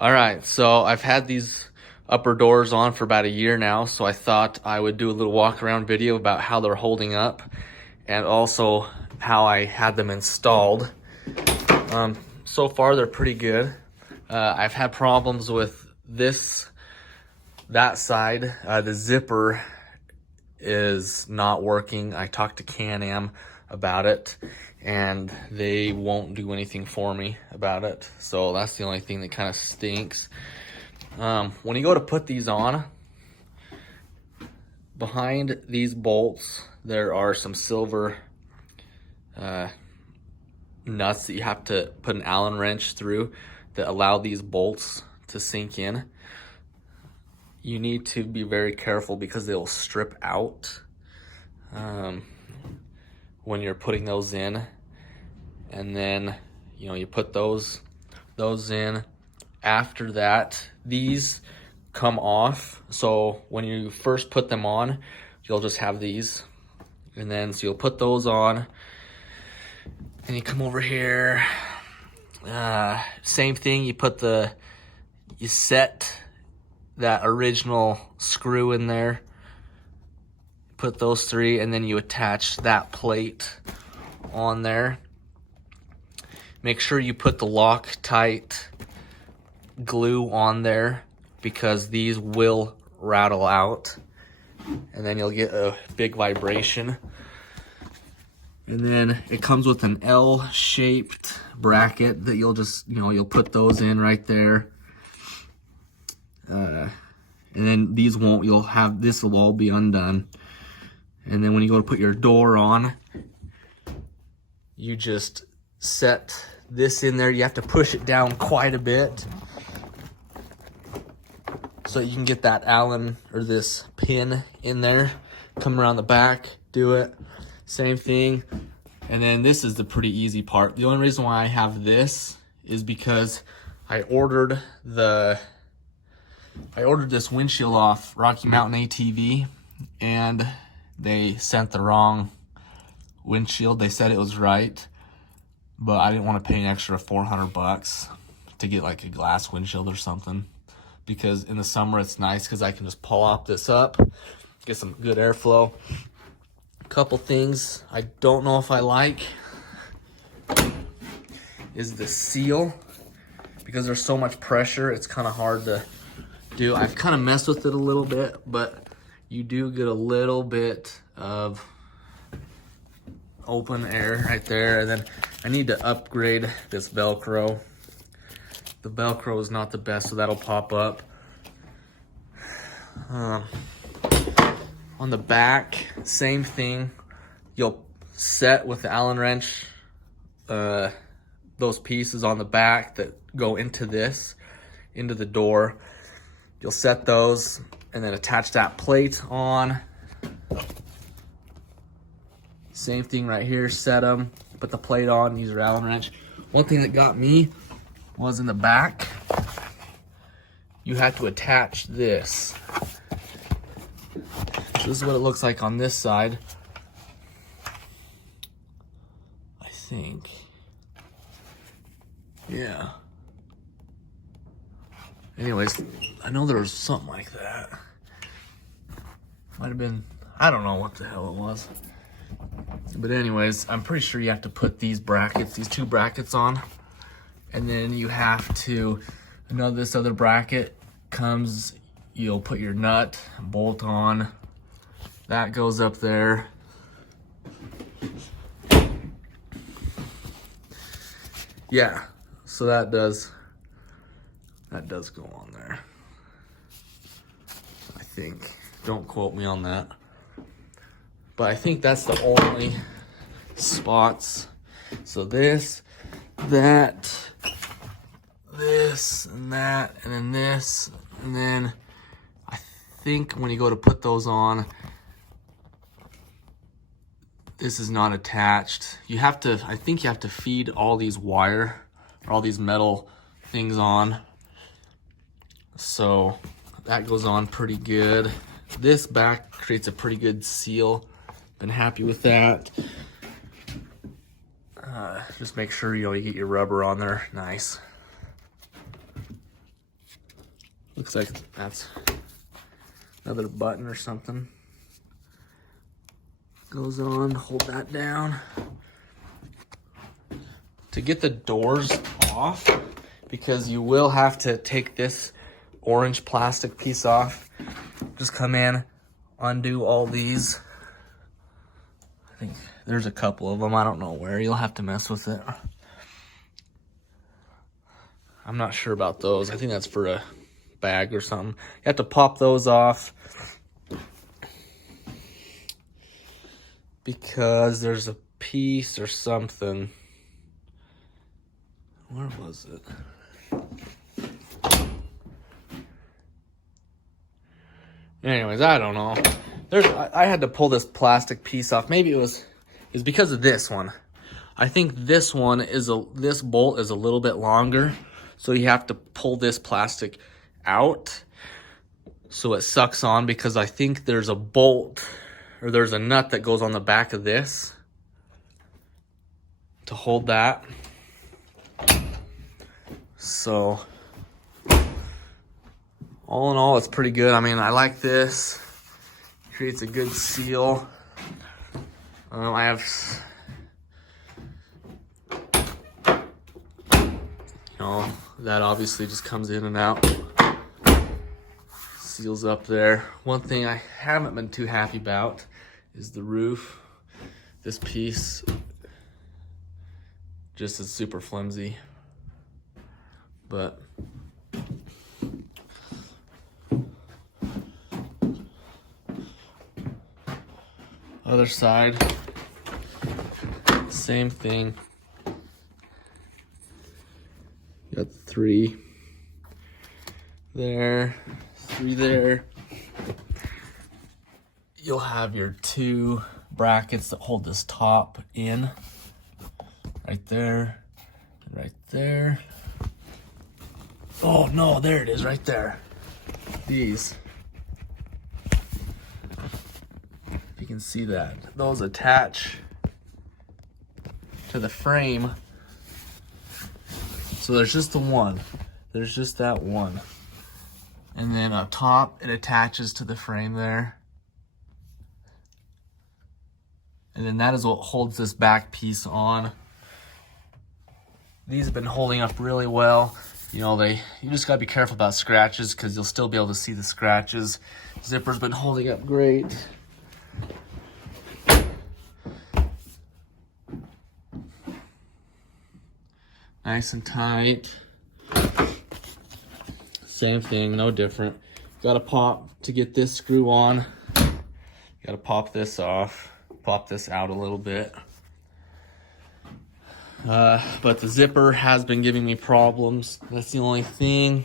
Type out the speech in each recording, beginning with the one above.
All right, so I've had these upper doors on for about a year now, so I thought I would do a little walk around video about how they're holding up and also how I had them installed. So far they're pretty good. I've had problems with that side. The zipper is not working. I talked to Can-Am about it and they won't do anything for me about it. So that's the only thing that kind of stinks. When you go to put these on, behind these bolts, there are some silver nuts that you have to put an Allen wrench through that allow these bolts to sink in. You need to be very careful because they'll strip out when you're putting those in. And then, you put those in. After that, these come off. So when you first put them on, you'll just have these. And then, so you'll put those on. And you come over here. Same thing, you set that original screw in there. Put those three, and then you attach that plate on there. Make sure you put the Loctite glue on there because these will rattle out, and then you'll get a big vibration. And then it comes with an L-shaped bracket that you'll just, you'll put those in right there. And then these won't, this will all be undone. And then when you go to put your door on, you just set this in there. You have to push it down quite a bit so you can get that Allen or this pin in there. Come around the back, do it. Same thing. And then this is the pretty easy part. The only reason why I have this is because I ordered this windshield off Rocky Mountain ATV, and they sent the wrong windshield. They said it was right, but I didn't want to pay an extra $400 to get like a glass windshield or something, because in the summer it's nice because I can just pop this up, get some good airflow. Couple things I don't know if I like is the seal, because there's so much pressure, it's kind of hard to do. I've kind of messed with it a little bit, but you do get a little bit of open air right there. And then I need to upgrade this Velcro. The Velcro is not the best, so that'll pop up. On the back, same thing. You'll set with the Allen wrench those pieces on the back that go into the door. You'll set those and then attach that plate on. Same thing right here, set them, put the plate on, use your Allen wrench. One thing that got me was in the back, you have to attach this. So this is what it looks like on this side. I think. Yeah. Anyways, I know there was something like that. Might have been, I don't know what the hell it was. But anyways, I'm pretty sure you have to put these two brackets on. And then you have to, this other bracket comes, you'll put your nut, bolt on. That goes up there. Yeah, so that does go on there, I think. Don't quote me on that. But I think that's the only spots. So this, that, this, and that, and then this, and then I think when you go to put those on, this is not attached. I think you have to feed all these wire, or all these metal things on. So that goes on pretty good. This back creates a pretty good seal. Been happy with that. Just make sure you get your rubber on there nice. Looks like that's another button or something. Goes on, hold that down. To get the doors off, because you will have to take this orange plastic piece off, just come in, undo all these. I think there's a couple of them, I don't know where. You'll have to mess with it. I'm not sure about those. I think that's for a bag or something. You have to pop those off because there's a piece or something. Where was it? Anyways, I don't know. I had to pull this plastic piece off. Maybe it was because of this one. I think this one this bolt is a little bit longer, so you have to pull this plastic out so it sucks on, because I think there's a bolt or there's a nut that goes on the back of this to hold that. So all in all, it's pretty good. I mean, I like this. Creates a good seal. I have, that obviously just comes in and out. Seals up there. One thing I haven't been too happy about is the roof. This piece just is super flimsy. But other side, same thing. Got 3 there, 3 there. You'll have your 2 brackets that hold this top in, right there, and right there. Oh no, there it is, right there. These. You can see that. Those attach to the frame. So there's just the one. There's just that one. And then up top, it attaches to the frame there. And then that is what holds this back piece on. These have been holding up really well. You just gotta be careful about scratches, because you'll still be able to see the scratches. Zipper's been holding up great. Nice and tight. Same thing, no different. Gotta pop to get this screw on. Gotta pop this off. Pop this out a little bit. But the zipper has been giving me problems. That's the only thing.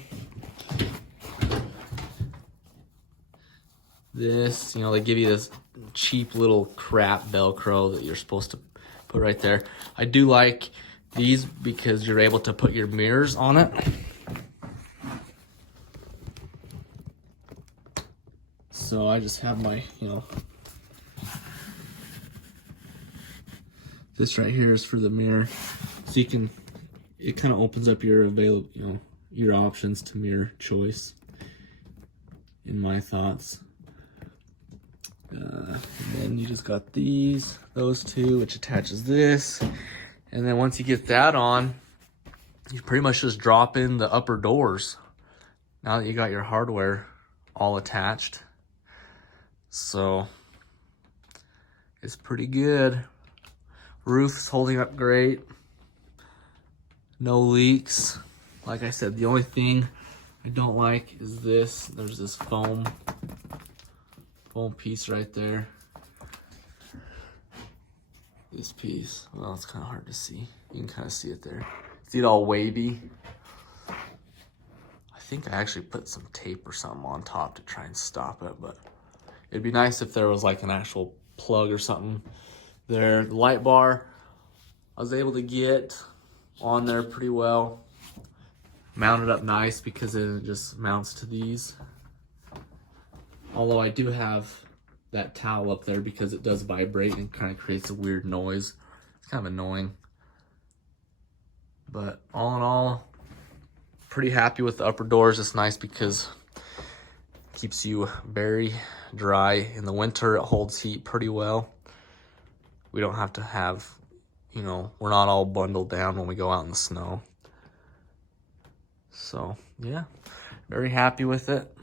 This, they give you this cheap little crap Velcro that you're supposed to put right there. I do like these because you're able to put your mirrors on it. So I just have my, this right here is for the mirror. So it kind of opens up your your options to mirror choice, in my thoughts. And then you just got those 2, which attaches this. And then once you get that on, you pretty much just drop in the upper doors. Now that you got your hardware all attached. So it's pretty good. Roof's holding up great. No leaks. Like I said, the only thing I don't like is this. There's this foam piece right there. This piece, well, it's kind of hard to see. You can kind of see it there. See it all wavy? I think I actually put some tape or something on top to try and stop it, but it'd be nice if there was like an actual plug or something there. The light bar, I was able to get on there pretty well. Mounted up nice because it just mounts to these. Although I do have that towel up there because it does vibrate and kind of creates a weird noise. It's kind of annoying. But all in all, pretty happy with the upper doors. It's nice because Keeps you very dry. In the winter, it holds heat pretty well. We don't have to have, you know, we're not all bundled down when we go out in the snow. So, yeah, very happy with it.